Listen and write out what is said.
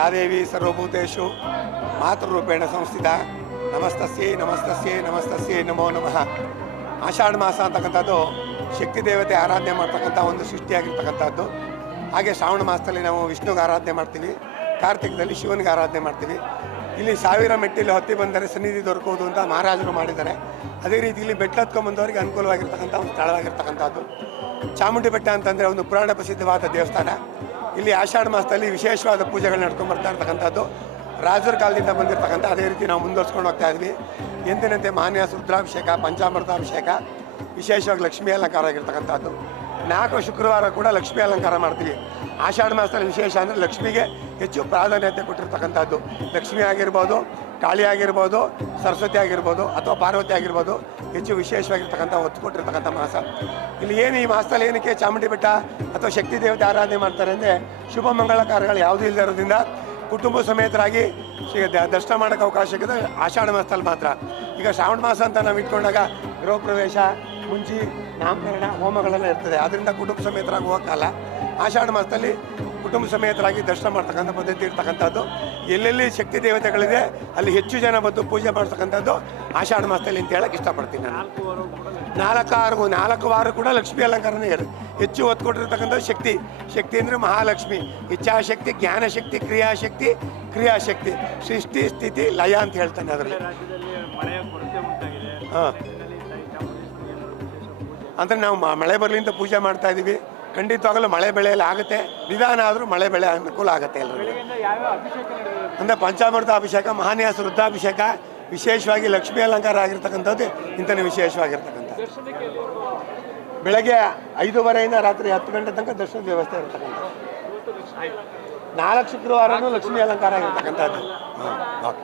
ಯಾ ದೇವಿ ಸರ್ವಭೂತೇಷು ಮಾತೃರೂಪೇಣ ಸಂಸ್ಥಿತ ನಮಸ್ತಸ್ಯೈ ನಮಸ್ತಸ್ಯೈ ನಮಸ್ತಸ್ಯೈ ನಮೋ ನಮಃ. ಆಷಾಢ ಮಾಸ ಅಂತಕ್ಕಂಥದ್ದು ಶಕ್ತಿ ದೇವತೆ ಆರಾಧನೆ ಮಾಡ್ತಕ್ಕಂಥ ಒಂದು ಸೃಷ್ಟಿಯಾಗಿರ್ತಕ್ಕಂಥದ್ದು. ಹಾಗೆ ಶ್ರಾವಣ ಮಾಸದಲ್ಲಿ ನಾವು ವಿಷ್ಣುಗೆ ಆರಾಧನೆ ಮಾಡ್ತೀವಿ, ಕಾರ್ತಿಕದಲ್ಲಿ ಶಿವನಿಗೆ ಆರಾಧನೆ ಮಾಡ್ತೀವಿ. ಇಲ್ಲಿ 1000 ಮೆಟ್ಟಿಲು ಹತ್ತಿ ಬಂದರೆ ಸನ್ನಿಧಿ ದೊರಕುವುದು ಅಂತ ಮಹಾರಾಜರು ಮಾಡಿದ್ದಾರೆ. ಅದೇ ರೀತಿ ಇಲ್ಲಿ ಬೆಟ್ಟ ಹತ್ಕೊಂಡ್ಬಂದವರಿಗೆ ಅನುಕೂಲವಾಗಿರ್ತಕ್ಕಂಥ ಒಂದು ಸ್ಥಳವಾಗಿರ್ತಕ್ಕಂಥದ್ದು. ಚಾಮುಂಡಿ ಬೆಟ್ಟ ಅಂತಂದರೆ ಒಂದು ಪುರಾಣ ಪ್ರಸಿದ್ಧವಾದ ದೇವಸ್ಥಾನ. ಇಲ್ಲಿ ಆಷಾಢ ಮಾಸದಲ್ಲಿ ವಿಶೇಷವಾದ ಪೂಜೆಗಳು ನಡ್ಕೊಂಡು ಬರ್ತಾ ಇರ್ತಕ್ಕಂಥದ್ದು ರಾಜರ ಕಾಲದಿಂದ ಬಂದಿರತಕ್ಕಂಥ. ಅದೇ ರೀತಿ ನಾವು ಮುಂದುವರ್ಸ್ಕೊಂಡು ಹೋಗ್ತಾ ಇದ್ವಿ. ಎಂದಿನಂತೆ ಮಾನ್ಯಾಸ ರುದ್ರಾಭಿಷೇಕ, ಪಂಚಾಮೃತಾಭಿಷೇಕ, ವಿಶೇಷವಾಗಿ ಲಕ್ಷ್ಮೀ ಅಲಂಕಾರ ಆಗಿರ್ತಕ್ಕಂಥದ್ದು. 4 ಶುಕ್ರವಾರ ಕೂಡ ಲಕ್ಷ್ಮೀ ಅಲಂಕಾರ ಮಾಡ್ತೀವಿ. ಆಷಾಢ ಮಾಸದಲ್ಲಿ ವಿಶೇಷ ಅಂದರೆ ಲಕ್ಷ್ಮಿಗೆ ಹೆಚ್ಚು ಪ್ರಾಧಾನ್ಯತೆ ಕೊಟ್ಟಿರ್ತಕ್ಕಂಥದ್ದು. ಲಕ್ಷ್ಮಿ ಆಗಿರ್ಬೋದು, ಕಾಳಿ ಆಗಿರ್ಬೋದು, ಸರಸ್ವತಿ ಆಗಿರ್ಬೋದು ಅಥವಾ ಪಾರ್ವತಿ ಆಗಿರ್ಬೋದು, ಹೆಚ್ಚು ವಿಶೇಷವಾಗಿರ್ತಕ್ಕಂಥ ಒತ್ತು ಕೊಟ್ಟಿರ್ತಕ್ಕಂಥ ಮಾಸ. ಇಲ್ಲಿ ಏನು ಈ ಮಾಸದಲ್ಲಿ ಏನಕ್ಕೆ ಚಾಮುಂಡಿ ಬೆಟ್ಟ ಅಥವಾ ಶಕ್ತಿ ದೇವತೆ ಆರಾಧನೆ ಮಾಡ್ತಾರೆ ಅಂದರೆ ಶುಭ ಮಂಗಳ ಕಾರ್ಯಗಳು ಯಾವುದೂ ಇಲ್ಲದಿರೋದ್ರಿಂದ ಕುಟುಂಬ ಸಮೇತರಾಗಿ ದರ್ಶನ ಮಾಡೋಕ್ಕೆ ಅವಕಾಶ ಸಿಗೋದು ಆಷಾಢ ಮಾಸದಲ್ಲಿ ಮಾತ್ರ. ಈಗ ಶ್ರಾವಣ ಮಾಸ ಅಂತ ನಾವು ಇಟ್ಕೊಂಡಾಗ ಗೃಹ ಪ್ರವೇಶ, ಮುಂಚಿ, ನಾಮಕರಣ, ಹೋಮಗಳೆಲ್ಲ ಇರ್ತದೆ. ಆದ್ದರಿಂದ ಕುಟುಂಬ ಸಮೇತರಾಗಿ ಹೋಗೋಕ್ಕಲ್ಲ. ಆಷಾಢ ಮಾಸದಲ್ಲಿ ಕುಟುಂಬ ಸಮೇತರಾಗಿ ದರ್ಶನ ಮಾಡ್ತಕ್ಕಂಥ ಪದ್ಧತಿ ಇರ್ತಕ್ಕಂಥದ್ದು. ಎಲ್ಲೆಲ್ಲಿ ಶಕ್ತಿ ದೇವತೆಗಳಿದೆ ಅಲ್ಲಿ ಹೆಚ್ಚು ಜನ ಬಂದು ಪೂಜೆ ಮಾಡ್ತಕ್ಕಂಥದ್ದು ಆಷಾಢ ಮಾಸದಲ್ಲಿ ಅಂತ ಹೇಳಕ್ಕೆ ಇಷ್ಟಪಡ್ತೀನಿ ನಾನು. 4 ವಾರ ಕೂಡ ಲಕ್ಷ್ಮೀ ಅಲಂಕಾರನೇ ಹೆಚ್ಚು ಒತ್ತು ಕೊಟ್ಟಿರ್ತಕ್ಕಂಥದ್ದು ಶಕ್ತಿ. ಶಕ್ತಿ ಅಂದರೆ ಮಹಾಲಕ್ಷ್ಮಿ, ಇಚ್ಛಾಶಕ್ತಿ, ಜ್ಞಾನಶಕ್ತಿ, ಕ್ರಿಯಾಶಕ್ತಿ, ಸೃಷ್ಟಿ, ಸ್ಥಿತಿ, ಲಯ ಅಂತ ಹೇಳ್ತಾನೆ ಅದರಲ್ಲಿ. ಹಾಂ, ಅಂದರೆ ನಾವು ಮಳೆ ಬರಲಿ ಅಂತ ಪೂಜೆ ಮಾಡ್ತಾ ಇದ್ದೀವಿ. ಖಂಡಿತವಾಗಲೂ ಮಳೆ ಬೆಳೆ ಎಲ್ಲ ಆಗುತ್ತೆ, ನಿಧಾನ ಆದರೂ ಮಳೆ ಬೆಳೆ ಅನುಕೂಲ ಆಗುತ್ತೆ ಎಲ್ಲರಿಗೂ. ಅಂದರೆ ಪಂಚಾಮೃತ ಅಭಿಷೇಕ, ಮಹಾನ್ಯಾಸ ರುದ್ರಾಭಿಷೇಕ, ವಿಶೇಷವಾಗಿ ಲಕ್ಷ್ಮೀ ಅಲಂಕಾರ ಆಗಿರ್ತಕ್ಕಂಥದ್ದು ಇಂಥನೇ ವಿಶೇಷವಾಗಿರ್ತಕ್ಕಂಥ. ಬೆಳಗ್ಗೆ 5:30 ರಾತ್ರಿ 10 ಗಂಟೆ ತನಕ ದರ್ಶನದ ವ್ಯವಸ್ಥೆ ಇರ್ತಕ್ಕಂಥ. 4 ಶುಕ್ರವಾರನೂ ಲಕ್ಷ್ಮೀ ಅಲಂಕಾರ ಆಗಿರ್ತಕ್ಕಂಥದ್ದು. ಹಾಂ, ಓಕೆ.